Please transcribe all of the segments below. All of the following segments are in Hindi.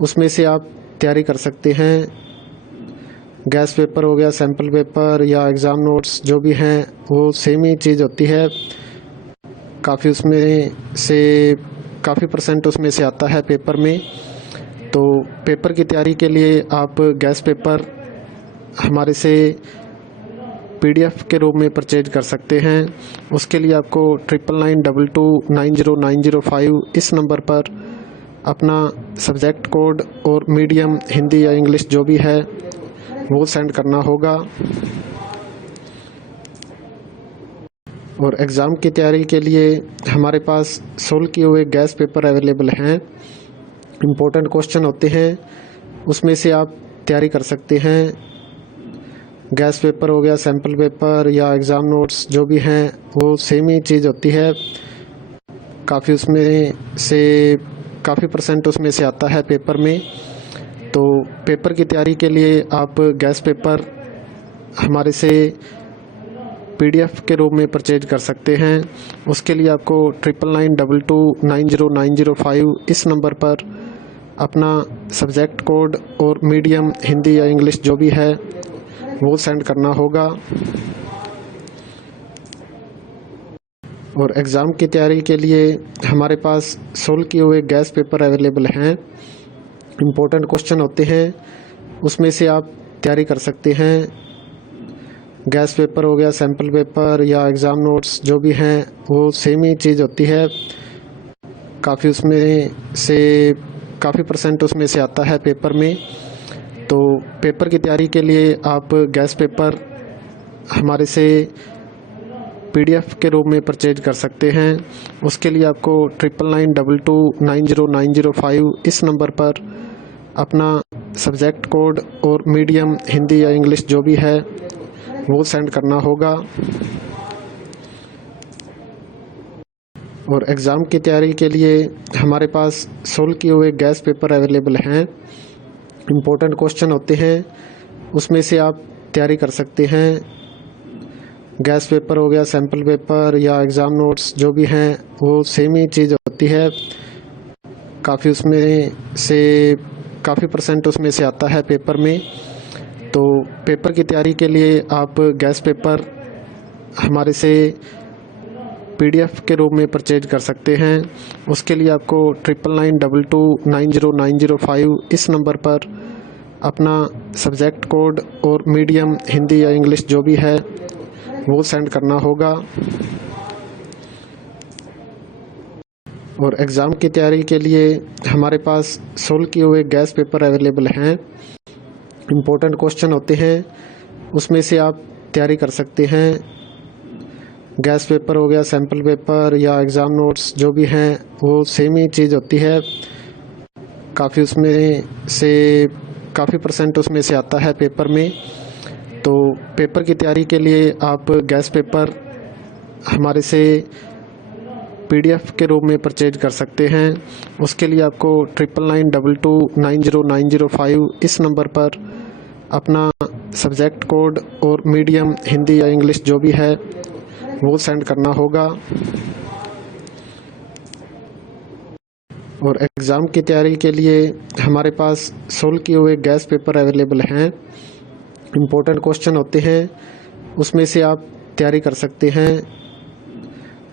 उसमें से आप तैयारी कर सकते हैं। गैस पेपर हो गया, सैम्पल पेपर या एग्ज़ाम नोट्स जो भी हैं वो सेम ही चीज़ होती है। काफ़ी उसमें से काफ़ी परसेंट उसमें से आता है पेपर में। तो पेपर की तैयारी के लिए आप गैस पेपर हमारे से PDF के रूप में परचेज कर सकते हैं। उसके लिए आपको 9992290905 इस नंबर पर अपना सब्जेक्ट कोड और मीडियम हिंदी या इंग्लिश जो भी है वो सेंड करना होगा। और एग्ज़ाम की तैयारी के लिए हमारे पास सोल्व किए हुए गैस पेपर अवेलेबल हैं। इम्पोर्टेंट क्वेश्चन होते हैं, उसमें से आप तैयारी कर सकते हैं। गैस पेपर हो गया, सैम्पल पेपर या एग्ज़ाम नोट्स जो भी हैं वो सेम ही चीज़ होती है। काफ़ी उसमें से काफ़ी परसेंट उसमें से आता है पेपर में। तो पेपर की तैयारी के लिए आप गैस पेपर हमारे से PDF के रूप में परचेज कर सकते हैं। उसके लिए आपको 9992290905 इस नंबर पर अपना सब्जेक्ट कोड और मीडियम हिंदी या इंग्लिश जो भी है वो सेंड करना होगा। और एग्ज़ाम की तैयारी के लिए हमारे पास सोल्व किए हुए गैस पेपर अवेलेबल हैं। इम्पोर्टेंट क्वेश्चन होते हैं, उसमें से आप तैयारी कर सकते हैं। गैस पेपर हो गया, सैम्पल पेपर या एग्ज़ाम नोट्स जो भी हैं वो सेम ही चीज़ होती है। काफ़ी उसमें से काफ़ी परसेंट उसमें से आता है पेपर में। तो पेपर की तैयारी के लिए आप गैस पेपर हमारे से PDF के रूप में परचेज कर सकते हैं। उसके लिए आपको 9992290905 इस नंबर पर अपना सब्जेक्ट कोड और मीडियम हिंदी या इंग्लिश जो भी है वो सेंड करना होगा। और एग्ज़ाम की तैयारी के लिए हमारे पास सोल्व किए हुए गैस पेपर अवेलेबल हैं। इम्पोर्टेंट क्वेश्चन होते हैं, उसमें से आप तैयारी कर सकते हैं। गैस पेपर हो गया, सैम्पल पेपर या एग्ज़ाम नोट्स जो भी हैं वो सेम ही चीज़ होती है। काफ़ी उसमें से काफ़ी परसेंट उसमें से आता है पेपर में। तो पेपर की तैयारी के लिए आप गैस पेपर हमारे से PDF के रूप में परचेज कर सकते हैं। उसके लिए आपको 9992290905 इस नंबर पर अपना सब्जेक्ट कोड और मीडियम हिंदी या इंग्लिश जो भी है वो सेंड करना होगा। और एग्ज़ाम की तैयारी के लिए हमारे पास सोल्व किए हुए गैस पेपर अवेलेबल हैं। इम्पोर्टेंट क्वेश्चन होते हैं, उसमें से आप तैयारी कर सकते हैं। गैस पेपर हो गया, सैम्पल पेपर या एग्ज़ाम नोट्स जो भी हैं वो सेम ही चीज़ होती है। काफ़ी उसमें से काफ़ी परसेंट उसमें से आता है पेपर में। तो पेपर की तैयारी के लिए आप गैस पेपर हमारे से PDF के रूप में परचेज कर सकते हैं। उसके लिए आपको 9992290905 इस नंबर पर अपना सब्जेक्ट कोड और मीडियम हिंदी या इंग्लिश जो भी है वो सेंड करना होगा। और एग्ज़ाम की तैयारी के लिए हमारे पास सोल्व किए हुए गैस पेपर अवेलेबल हैं। इम्पोर्टेंट क्वेश्चन होते हैं, उसमें से आप तैयारी कर सकते हैं।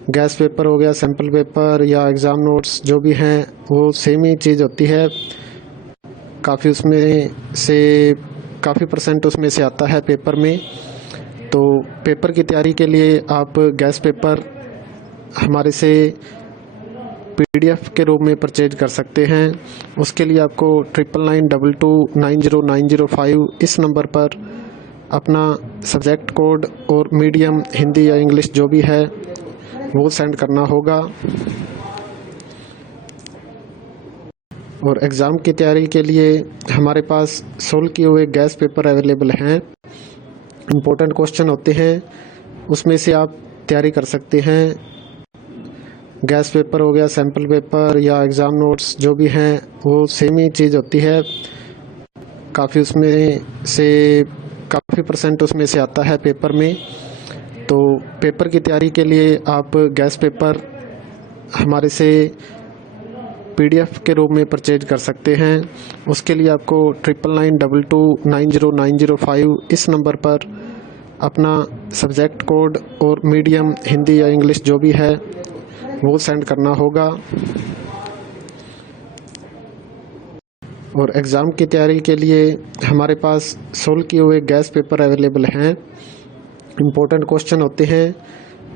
गैस पेपर हो गया, सैम्पल पेपर या एग्ज़ाम नोट्स जो भी हैं वो सेम ही चीज़ होती है। काफ़ी उसमें से काफ़ी परसेंट उसमें से आता है पेपर में। तो पेपर की तैयारी के लिए आप गैस पेपर हमारे से PDF के रूप में परचेज कर सकते हैं। उसके लिए आपको 9992290905 इस नंबर पर अपना सब्जेक्ट कोड और मीडियम हिंदी या इंग्लिश जो भी है वो सेंड करना होगा। और एग्ज़ाम की तैयारी के लिए हमारे पास सोल्व किए हुए गैस पेपर अवेलेबल हैं। इम्पोर्टेंट क्वेश्चन होते हैं, उसमें से आप तैयारी कर सकते हैं। गैस पेपर हो गया, सैम्पल पेपर या एग्ज़ाम नोट्स जो भी हैं वो सेम ही चीज़ होती है। काफ़ी उसमें से काफ़ी परसेंट उसमें से आता है पेपर में। तो पेपर की तैयारी के लिए आप गैस पेपर हमारे से PDF के रूप में परचेज कर सकते हैं। उसके लिए आपको 9992290905 इस नंबर पर अपना सब्जेक्ट कोड और मीडियम हिंदी या इंग्लिश जो भी है वो सेंड करना होगा। और एग्ज़ाम की तैयारी के लिए हमारे पास सोल्व किए हुए गैस पेपर अवेलेबल हैं। इम्पोर्टेंट क्वेश्चन होते हैं,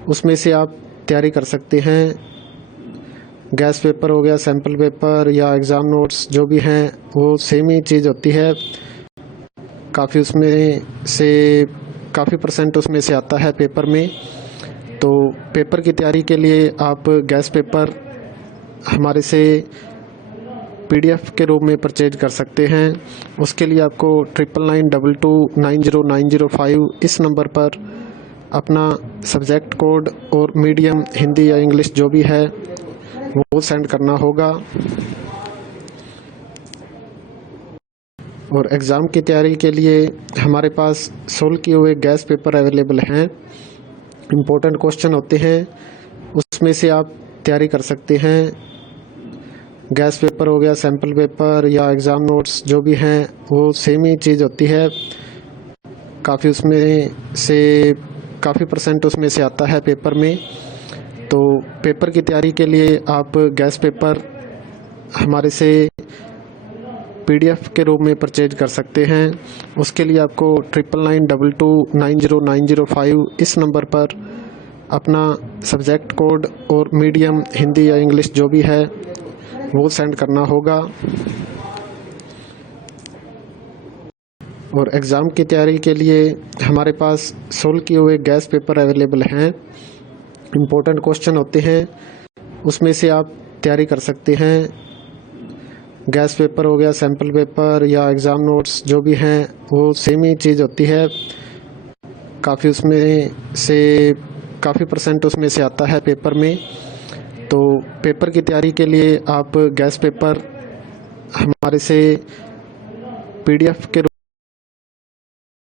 उसमें से आप तैयारी कर सकते हैं। गैस पेपर हो गया, सैम्पल पेपर या एग्ज़ाम नोट्स जो भी हैं वो सेम ही चीज़ होती है। काफ़ी परसेंट उसमें से आता है पेपर में। तो पेपर की तैयारी के लिए आप गैस पेपर हमारे से PDF के रूप में परचेज कर सकते हैं। उसके लिए आपको 9992290905 इस नंबर पर अपना सब्जेक्ट कोड और मीडियम हिंदी या इंग्लिश जो भी है वो सेंड करना होगा। और एग्ज़ाम की तैयारी के लिए हमारे पास सोल्व किए हुए गैस पेपर अवेलेबल हैं। इम्पोर्टेंट क्वेश्चन होते हैं, उसमें से आप तैयारी कर सकते हैं। गैस पेपर हो गया, सैम्पल पेपर या एग्ज़ाम नोट्स जो भी हैं वो सेम ही चीज़ होती है। काफ़ी परसेंट उसमें से आता है पेपर में। तो पेपर की तैयारी के लिए आप गैस पेपर हमारे से PDF के रूप में परचेज कर सकते हैं। उसके लिए आपको 9992290905 इस नंबर पर अपना सब्जेक्ट कोड और मीडियम हिंदी या इंग्लिश जो भी है वो सेंड करना होगा। और एग्ज़ाम की तैयारी के लिए हमारे पास सोल्व किए हुए गैस पेपर अवेलेबल हैं। इम्पोर्टेंट क्वेश्चन होते हैं, उसमें से आप तैयारी कर सकते हैं। गैस पेपर हो गया, सैम्पल पेपर या एग्ज़ाम नोट्स जो भी हैं वो सेम ही चीज़ होती है। काफ़ी परसेंट उसमें से आता है पेपर में। तो पेपर की तैयारी के लिए आप गैस पेपर हमारे से PDF के